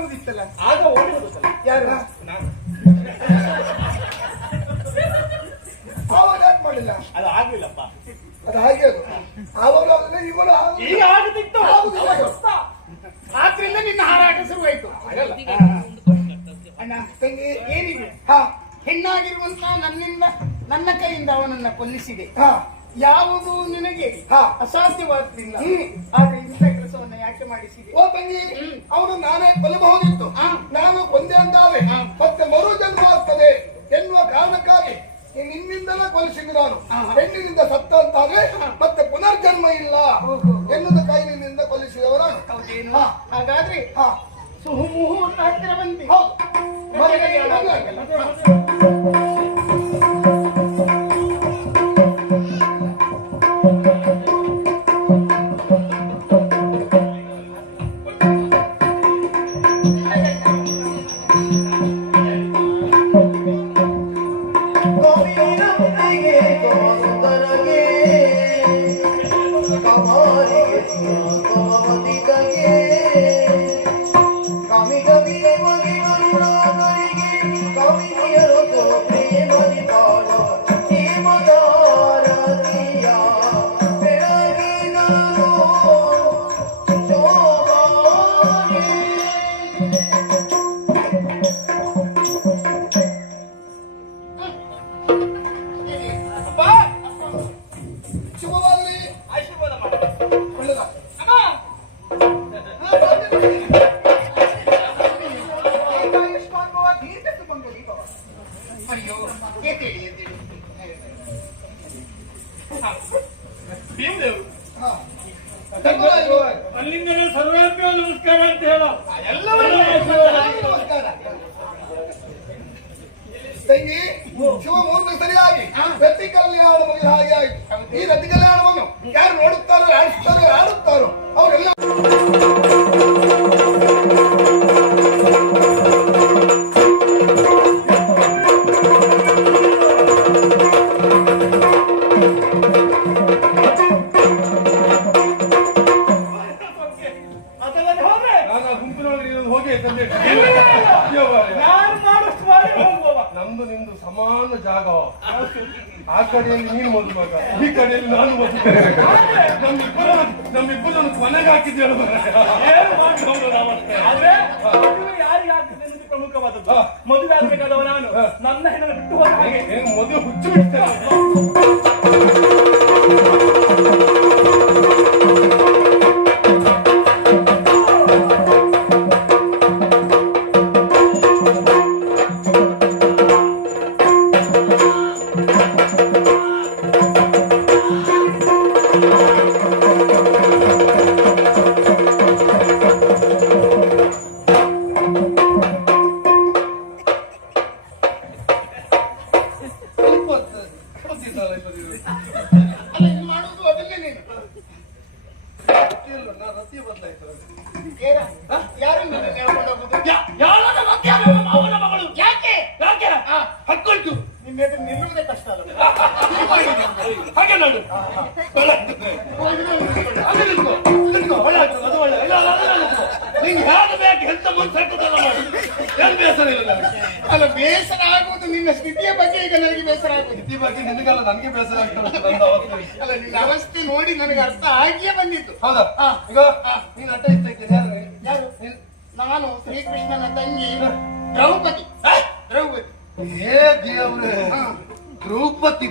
ಬರುವುದಿತ್ತಲ್ಲ, ಆಗ ಓಡಿ ಹೋಗುತ್ತಲ್ಲ. ಯಾರು ಆವಾಗ ಯಾಕೆ ಮಾಡಿಲ್ಲ? ಅದು ಆಗ್ಲಿಲ್ಲಪ್ಪ. ಅದು ಹಾಗೆ ಅದು ಆವಾಗಲೂ ಆಗಲ್ಲ, ಇವರು ಈಗ ಆಗುತ್ತಿತ್ತು. ಆದ್ರಿಂದ ನಿನ್ನ ಹಾರಾಟ ಶುರುವಾಯ್ತು. ಅಣ್ಣ ತಂಗಿ ಏನಿದೆ? ಹೆಣ್ಣಾಗಿರುವಂತ ನನ್ನ ಕೈಯಿಂದ ಅವನನ್ನ ಕೊಲ್ಲಿಸಿದೆ. ಯಾವುದು ನಿನಗೆ ಅಸಾಧ್ಯವಾಗ್ತಿಲ್ಲ, ಆದ್ರೆ ಇಂಥ ಕೆಲಸವನ್ನ ಯಾಕೆ ಮಾಡಿಸಿದೆ? ಓ ತಂಗಿ, ಅವನು ನಾನೇ ಕೊಲ್ಲಬಹುದಿತ್ತು, ನಾನು ಕೊಂದೆ ಅಂತಾವೆ ಮತ್ತೆ ಮರು ಜನ್ಮ ಆಗ್ತದೆ ಎನ್ನುವ ಕಾರಣಕ್ಕಾಗಿ ನಿನ್ನಿಂದಲೇ ಕೊಲಿಸಿದ್ದು ನಾನು. ಹೆಣ್ಣಿನಿಂದ ಸತ್ತ ಅಂತಾದ್ರೆ ಮತ್ತೆ ಪುನರ್ಜನ್ಮ ಇಲ್ಲ ಎನ್ನುವುದು ಕೈಲಿನಿಂದ ಕೊಲಿಸಿದವ ನಾನು. ಹಾಗಾದ್ರೆ ಸುಮುಹೂರ್ತ ಹತ್ತಿರ ಬಂದಿ. ಅಲ್ಲಿಂದ ಸರ್ವಾತ್ಮ ನಮಸ್ಕಾರ ಅಂತ ಹೇಳ. ತಂಗಿ ಶಿವ ಮೂರ್ತಿ ಸರಿಯಾಗಿ ರತಿ ಕಲ್ಯಾಣ ಹಾಗೆ ಆಯ್ತು. ಈ ರತಿ ಕಲ್ಯಾಣವನ್ನು ಯಾರು ನೋಡುತ್ತಾರೋ ಆಡುತ್ತಾರೋ ಅವರೆಲ್ಲ ನಮ್ದು ನಿಮ್ದು ಸಮಾನ ಜಾಗ. ಆ ಕಡೆಯಲ್ಲಿ ನೀನು ಮೊದಲು ಮಗ, ಈ ಕಡೆಯಲ್ಲಿ ನಾನು ಮೊದಲು. ನಮ್ಮಿಬ್ಬರನ್ನು ಕೊನೆಗೆ ಹಾಕಿದ್ದೇಳು. ಯಾರಿಗೆ ಆಗ್ತದೆ ಅನ್ನೋದು ಪ್ರಮುಖವಾದದ್ದು. ಮದುವೆ ಆಗ್ಬೇಕಾದವ ನಾನು, ನನ್ನ ಹೆಣ್ಣನ್ನು ಬಿಟ್ಟು ಹೋದ ಹಾಗೆ ಮದುವೆ ಹುಚ್ಚು ಬಿಡ್ತೇನೆ. ಮಾಡುವುದು ಅದನ್ನೇ ನೀನು. ರತಿ ಬದಲಾಯ್ತು. ಯಾರು ಅವನ ಮಗಳು ಯಾಕೆ ಹಕ್ಕೊಳ್ತು. ನಿನ್ನ ಎದುರು ನಿಲ್ಲುವುದೇ ಕಷ್ಟ ಅಲ್ಲ. ಹಾಗೆ ನೋಡು, ನಿಂಗೆ ಹೇಗೆ ಬೇಕು ಎಂತ ಮುನ್ಸಟ್ಟದಲ್ಲ ಮಾಡಿ. ಏನು ಬೇಸರ ಇಲ್ಲ ನನಗೆ. ಅಲ್ಲ, ಬೇಸರ ಆಗುವುದು ನಿನ್ನ ಸ್ಥಿತಿಯ ಬಗ್ಗೆ. ಈಗ ನನಗೆ ಬೇಸರ ಆಗುವುದು ಸ್ಥಿತಿ ಬಗ್ಗೆ ನಿನಗಲ್ಲ, ನನಗೆ ಬೇಸರ ಆಗ್ತದೆ. ಅಲ್ಲ, ನಿನ್ನ ಅವಸ್ಥೆ ನೋಡಿ ನನಗೆ ಅರ್ಥ ಆಗಿಯೇ ಬಂದಿತ್ತು. ಹೌದಾ? ಈಗ ನೀನು ಅಡ್ಡ ಇರ್ತೈತೆ. ಯಾರು? ನಾನು ಶ್ರೀಕೃಷ್ಣನ ತಂಗಿ ದ್ರೌಪದಿ. ಏ ದೇವ್ರೆ, ದ್ರೌಪದಿ